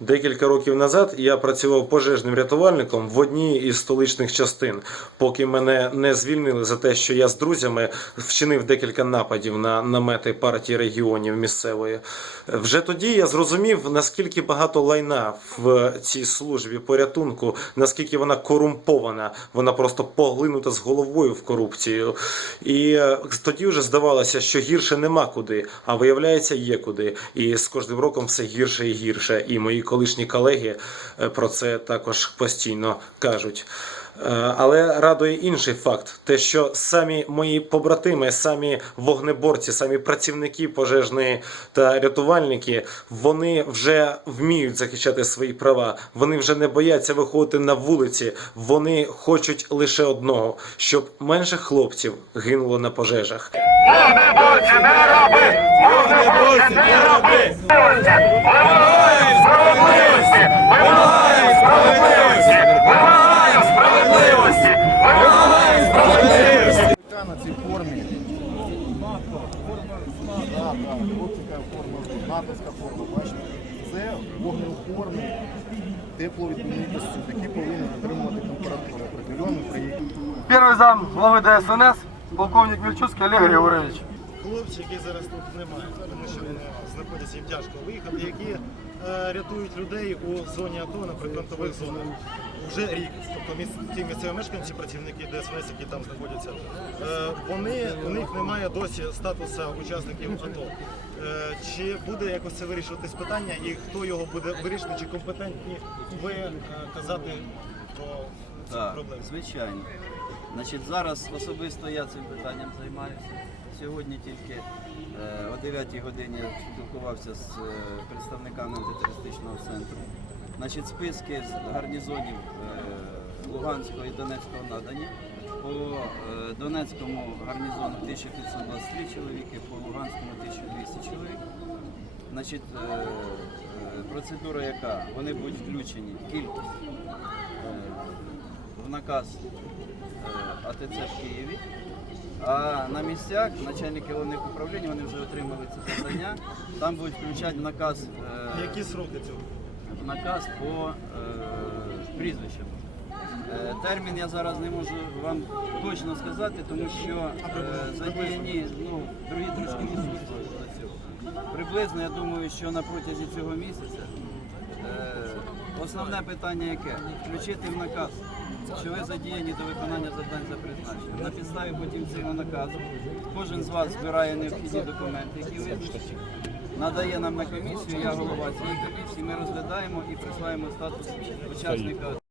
Декілька років назад я працював пожежним рятувальником в одній із столичних частин, поки мене не звільнили за те, що я з друзями вчинив декілька нападів на намети партії регіонів місцевої. Вже тоді я зрозумів, наскільки багато лайна в цій службі порятунку, наскільки вона корумпована, вона просто поглинута з головою в корупцію. І е, тоді вже здавалося, що гірше нема куди, а виявляється, є куди. І з кожним роком все гірше і гірше. І мої колишні колеги е, про це також постійно кажуть. Е, Але радує інший факт: те, що самі мої побратими, самі вогнеборці, самі працівники пожежної та рятувальники, вони вже вміють захищати свої права. Вони вже не бояться виходити на вулиці. Вони хочуть лише одного, щоб менше хлопців гинуло на пожежах. Вогнеборці, не роби! Вогнеборці, не роби! Тепловідбивний костюм, який повинен отримувати температуру определену при Первый зам главы ДСНС, полковник Вільчуцький Олег Григорович. Хлопці, які зараз тут немає, тому що вони знаходяться їм тяжко виїхати, які е, рятують людей у зоні АТО на прифронтових зонах вже рік. Тобто міс, ті місцеві мешканці, працівники ДСНС, які там знаходяться, е, вони у них немає досі статусу учасників АТО. Е, чи буде якось це вирішуватись питання, і хто його буде вирішувати, чи компетентні ви е, казати про цю проблему? звичайно. Значить, зараз особисто я цим питанням займаюся. Сьогодні тільки е, о 9 годині спілкувався з е, представниками антитерористичного центру. Значить, списки з гарнізонів е, Луганського і Донецького надані. По Донецькому гарнізону 1523 чоловіки, по Луганському 1200 чоловік. Значить, процедура яка? Вони будуть включені кількість в наказ е, АТЦ в Києві. А на місцях начальники головних управлінь вони вже отримали це завдання. Там будуть включати наказ, е, Які сроки цього? наказ по е, прізвищам. Термін я зараз не можу вам точно сказати, тому що задіяні ну, другі трошки ресурси для цього. Приблизно я думаю, що на протязі цього місяця основне питання яке? Включити в наказ, що ви задіяні до виконання завдань за призначенням. На підставі потім цього наказу кожен з вас збирає необхідні документи, які визначені, надає нам на комісію, я голова цієї комісії, ми розглядаємо і присваємо статус учасника.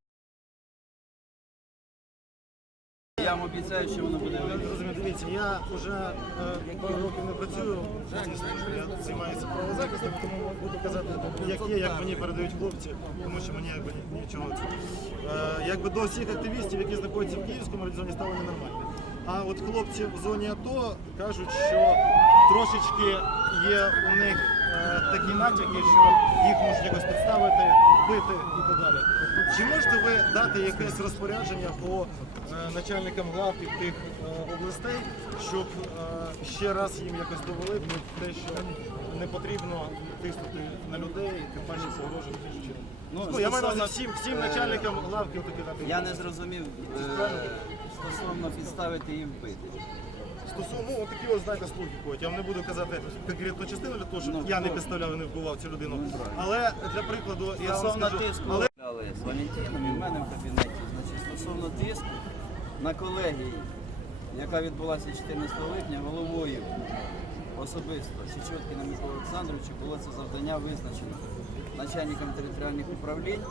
Вам обіцяю, що воно буде вирішено. Розумію, дивіться, я вже е, пару років не працюю я займаюся правозахистом, тому буду казати, як є, як мені передають хлопці, тому що мені якби нічого. Е, якби до всіх активістів, які знаходяться в Київському районі, ставлення нормальне. А от хлопці в зоні АТО кажуть, що трошечки є у них е, такі натяки, що їх можуть якось підставити, вбити і так далі. Чи можете ви дати якесь розпорядження по е, начальникам главків тих е, областей, щоб е, ще раз їм якось довели про те, що не потрібно тиснути на людей, тим паче погрожувати чином? Ну, Ну, я маю на увазі всім, всім е, начальникам главків таки дати. Я не зрозумів е, стосовно підставити і вбити. Стосовно, ну, такі ось знаєте слухи ходять. Я вам не буду казати конкретну частину для того, щоб Ну, я не підставляв і не вбивав цю людину. Ну. Але для прикладу, я вам скажу, тиску але з Валентином і в мене в кабінеті. Значить, стосовно тиску на колегії, яка відбулася 14 липня, головою особисто Чечоткіна Микола Олександровича було це завдання визначено начальникам територіальних управлінь.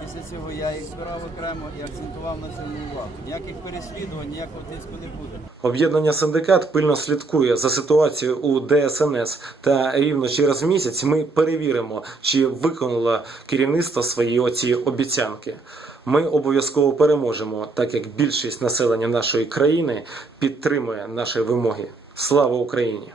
Після цього я їх збирав окремо і акцентував на цьому увагу. Ніяких переслідувань, ніякого тиску не буде. Об'єднання синдикат пильно слідкує за ситуацією у ДСНС. Та рівно через місяць ми перевіримо, чи виконало керівництво свої оці обіцянки. Ми обов'язково переможемо, так як більшість населення нашої країни підтримує наші вимоги. Слава Україні!